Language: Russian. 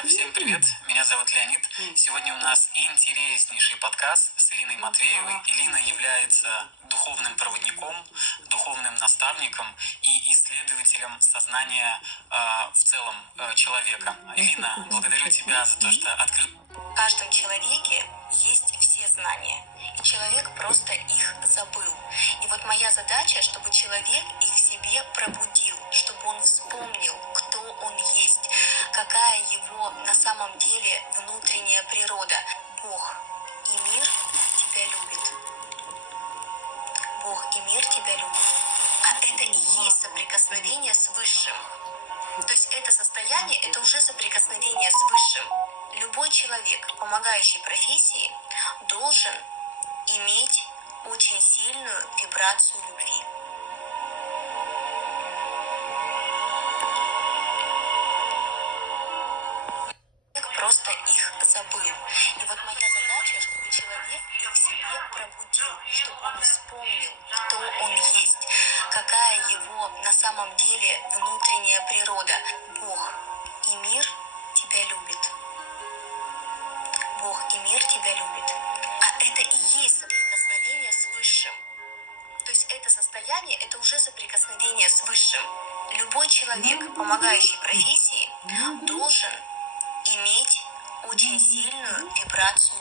Друзья, всем привет! Меня зовут Леонид. Сегодня у нас интереснейший подкаст с Илиной Матвеевой. Илина является духовным проводником, духовным наставником и исследователем сознания в целом человека. Илина, благодарю тебя за то, что открыл... В каждом человеке есть все знания, и человек просто их забыл. И вот моя задача, чтобы человек их в себе пробудил, чтобы он вспомнил, кто он есть, какая его на самом деле внутренняя природа. Бог и мир тебя любит. Бог и мир тебя любит. А это и есть соприкосновение с Высшим. То есть это состояние, это уже соприкосновение с Высшим. Любой человек, помогающий профессии, должен иметь очень сильную вибрацию любви. Человек просто их забыл. И вот моя задача, чтобы человек их в себе пробудил, чтобы он вспомнил, кто он есть, какая его на самом деле внутренняя природа. Бог и мир тебя любит. Бог и мир тебя любит. А это и есть соприкосновение с Высшим. То есть это состояние, это уже соприкосновение с Высшим. Любой человек, помогающий профессии, должен иметь очень сильную вибрацию